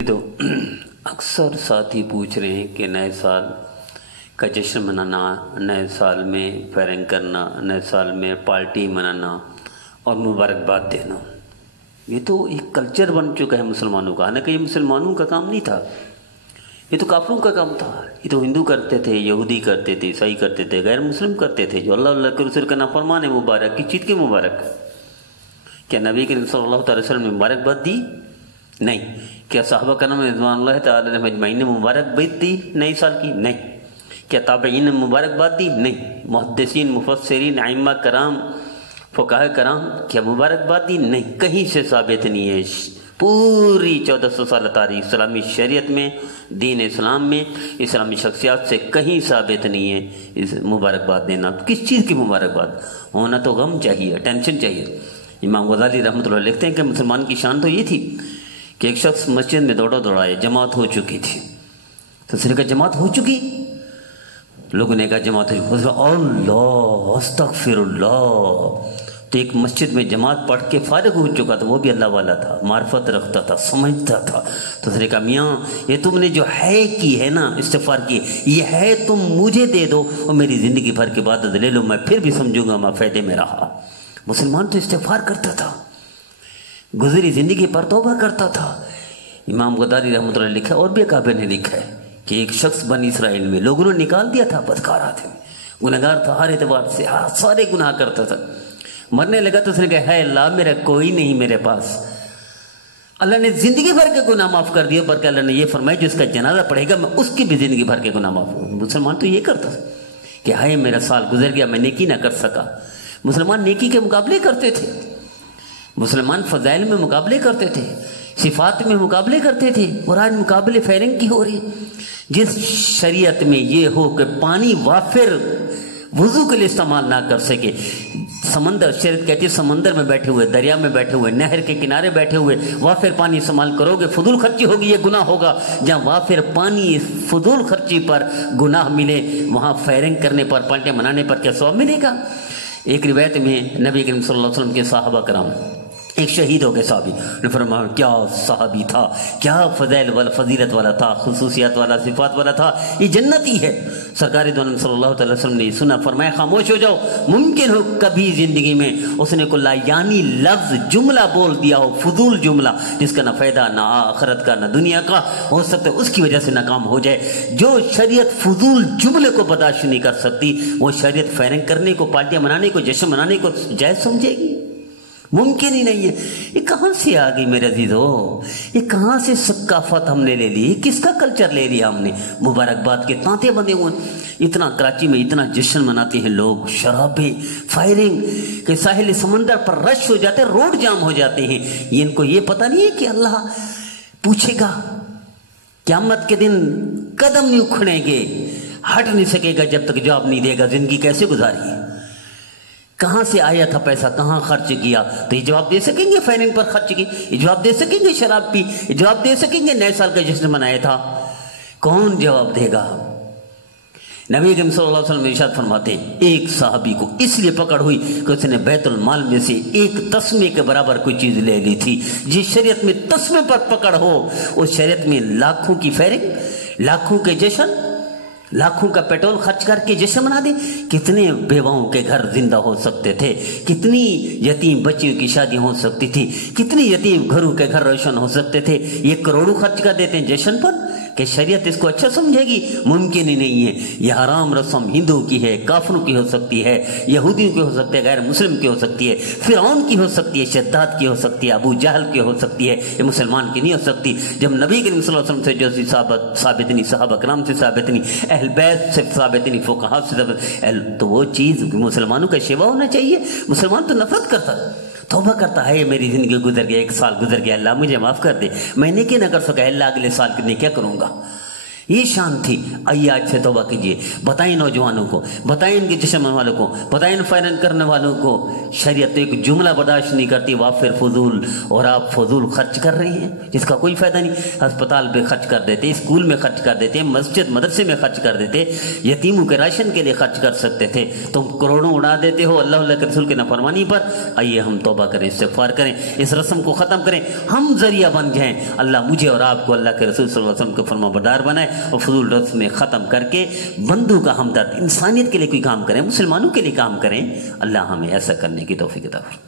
تو اکثر ساتھی پوچھ رہے ہیں کہ نئے سال کا جشن منانا، نئے سال میں فائرنگ کرنا، نئے سال میں پارٹی منانا اور مبارکباد دینا، یہ تو ایک کلچر بن چکا ہے مسلمانوں کا۔ حالانکہ یہ مسلمانوں کا کام نہیں تھا، یہ تو کافروں کا کام تھا۔ یہ تو ہندو کرتے تھے، یہودی کرتے تھے، عیسائی کرتے تھے، غیر مسلم کرتے تھے، جو اللہ کے رسول کا نافرمان ہے۔ مبارک کس چیز کی مبارک؟ کیا نبی کریم صلی اللہ علیہ وسلم نے مبارکباد دی؟ نہیں۔ کیا صحابہ کرام رضوان اللہ تعالی علیہم اجمعین نے مبارکباد دی نئے سال کی؟ نہیں۔ کیا تابعین نے مبارکباد دی؟ نہیں۔ محدثین، مفسرین، ائمہ کرام، فقہاء کرام کیا مبارکباد دی؟ نہیں، کہیں سے ثابت نہیں ہے۔ پوری 1400 سال تاریخ اسلامی شریعت میں، دین اسلام میں، اسلامی شخصیات سے کہیں ثابت نہیں ہے اس مبارکباد دینا۔ کس چیز کی مبارکباد؟ ہونا تو غم چاہیے، ٹینشن چاہیے۔ امام غزالی رحمۃ اللہ لکھتے ہیں کہ مسلمان کی شان تو یہ تھی کہ ایک شخص مسجد میں دوڑائے، جماعت ہو چکی تھی، تو اس نے کہا جماعت ہو چکی؟ لوگوں نے کہا جماعت ہو چکی، اللہ استغفر اللہ۔ تو ایک مسجد میں جماعت پڑھ کے فارغ ہو چکا تھا، وہ بھی اللہ والا تھا، معرفت رکھتا تھا، سمجھتا تھا۔ تو اس نے کہا میاں یہ تم نے جو ہے کی ہے نا، استغفار کی، یہ ہے تم مجھے دے دو اور میری زندگی بھر کی عبادت لے لو، میں پھر بھی سمجھوں گا میں فائدے میں رہا۔ مسلمان تو استغفار کرتا تھا، گزری زندگی پر توبہ کرتا تھا۔ امام غزالی رحمۃ اللہ لکھا، اور بھی اکابر نے لکھا ہے کہ ایک شخص بنی اسرائیل میں لوگوں نے نکال دیا تھا، بدکار آدمی، گناہگار تھا، ہر اعتبار سے سارے گناہ کرتا تھا۔ مرنے لگا تو اس نے کہا ہے اللہ میرا کوئی نہیں میرے پاس۔ اللہ نے زندگی بھر کے گناہ معاف کر دیا، بلکہ اللہ نے یہ فرمایا جو اس کا جنازہ پڑھے گا میں اس کی بھی زندگی بھر کے گناہ معاف کروں۔ مسلمان تو یہ کرتا تھا کہ ہائے میرا سال گزر گیا، میں نیکی نہ کر سکا۔ مسلمان نیکی کے مقابلے کرتے تھے، مسلمان فضائل میں مقابلے کرتے تھے، صفات میں مقابلے کرتے تھے، اور آج مقابلے فائرنگ کی ہو رہی۔ جس شریعت میں یہ ہو کہ پانی وافر وضو کے لیے استعمال نہ کر سکے، سمندر، شریعت کہتی ہے سمندر میں بیٹھے ہوئے، دریا میں بیٹھے ہوئے، نہر کے کنارے بیٹھے ہوئے وافر پانی استعمال کرو گے، فضول خرچی ہوگی، یہ گناہ ہوگا۔ جہاں وافر پانی فضول خرچی پر گناہ ملے، وہاں فائرنگ کرنے پر، پالٹے منانے پر کیا ثواب ملے گا؟ ایک روایت میں نبی کریم صلی اللہ علیہ وسلم کے صحابہ کرام، ایک شہید ہو گئے صحابی نے فرمایا کیا صحابی تھا، کیا فضائل والا، فضیلت والا تھا، خصوصیات والا، صفات والا تھا، یہ جنتی ہے۔ سرکار دو عالم صلی اللہ علیہ وسلم نے سنا، فرمایا خاموش ہو جاؤ، ممکن ہو کبھی زندگی میں اس نے کوئی لایانی لفظ جملہ بول دیا ہو، فضول جملہ جس کا نہ فائدہ، نہ آخرت کا، نہ دنیا کا، ہو سکتا ہے اس کی وجہ سے ناکام ہو جائے۔ جو شریعت فضول جملے کو برداشت نہیں کر سکتی، وہ شریعت فائرنگ کرنے کو، پارٹیاں منانے کو، جشن منانے کو جائز سمجھے گی؟ ممکن ہی نہیں ہے۔ یہ کہاں سے آ گئی میرے عزیزو؟ یہ کہاں سے ثقافت ہم نے لے لی؟ کس کا کلچر لے لیا ہم نے؟ مبارکباد کے تانتے بندے ہوئے۔ اتنا کراچی میں اتنا جشن مناتے ہیں لوگ، شرابیں، فائرنگ، کہ ساحل سمندر پر رش ہو جاتے ہیں، روڈ جام ہو جاتے ہیں۔ یہ ان کو یہ پتہ نہیں ہے کہ اللہ پوچھے گا قیامت کے دن، قدم نہیں اکھڑیں گے، ہٹ نہیں سکے گا جب تک جواب نہیں دے گا زندگی کیسے گزاری ہے، کہاں سے آیا تھا پیسہ، کہاں خرچ کیا۔ تو یہ جواب دے سکیں گے فائرنگ پر خرچ کی؟ یہ جواب دے سکیں گے شراب پی؟ یہ جواب دے سکیں گے نئے سال کا جشن منایا تھا؟ کون جواب دے گا؟ نبی کریم صلی اللہ علیہ وسلم ارشاد فرماتے ایک صحابی کو اس لیے پکڑ ہوئی کہ اس نے بیت المال میں سے ایک تسمے کے برابر کوئی چیز لے لی تھی۔ جس شریعت میں تسمے پر پکڑ ہو، اس شریعت میں لاکھوں کی فائرنگ، لاکھوں کے جشن، لاکھوں کا پیٹرول خرچ کر کے جشن منا دے۔ کتنے بیواؤں کے گھر زندہ ہو سکتے تھے، کتنی یتیم بچیوں کی شادی ہو سکتی تھی، کتنی یتیم گھروں کے گھر روشن ہو سکتے تھے۔ یہ کروڑوں خرچ کر دیتے ہیں جشن پر کہ شریعت اس کو اچھا سمجھے گی؟ ممکن ہی نہیں ہے۔ یہ حرام رسم ہندو کی ہے، کافروں کی ہو سکتی ہے، یہودیوں کی ہو سکتی ہے، غیر مسلم کی ہو سکتی ہے، فرعون کی ہو سکتی ہے، شداد کی ہو سکتی ہے، ابو جہل کی ہو سکتی ہے، یہ مسلمان کی نہیں ہو سکتی۔ جب نبی کریم صلی اللہ علیہ وسلم سے جو ثابت نہیں، صحابہ کرام سے ثابت نہیں، اہل بیت سے ثابت نہیں، فقہاء سے ثابت، تو وہ چیز مسلمانوں کا شیوا ہونا چاہیے۔ مسلمان تو نفرت کرتا، توبہ کرتا ہے میری زندگی گزر گیا، ایک سال گزر گیا، اللہ مجھے معاف کر دے، میں نے کیا نہ کر سکا، اللہ اگلے سال کے لیے کیا کروں گا؟ یہ شان تھی. آئیے آج سے توبہ کیجیے. بتائیں نوجوانوں کو, بتائیں ان کے جشن والوں کو, بتائیں ان فائرنگ کرنے والوں کو. شریعت ایک جملہ برداشت نہیں کرتی, وافر فضول, اور آپ فضول خرچ کر رہے ہیں جس کا کوئی فائدہ نہیں. ہسپتال پہ خرچ کر دیتے, اسکول میں خرچ کر دیتے, مسجد مدرسے میں خرچ کر دیتے, یتیموں کے راشن کے لیے خرچ کر سکتے تھے. تم کروڑوں اڑا دیتے ہو اللہ کے رسول کے نافرمانی پر. آئیے ہم توبہ کریں, استغفار کریں, اس رسم کو ختم کریں. ہم ذریعہ بن جائیں. اللہ مجھے اور آپ کو اللہ کے رسول صلی اللہ علیہ وسلم کے فرما بردار بنائے, اور فضول رسمیں ختم کر کے بندوں کا ہمدرد, انسانیت کے لیے کوئی کام کریں, مسلمانوں کے لیے کام کریں. اللہ ہمیں ایسا کرنے کی توفیق عطا فرمائے.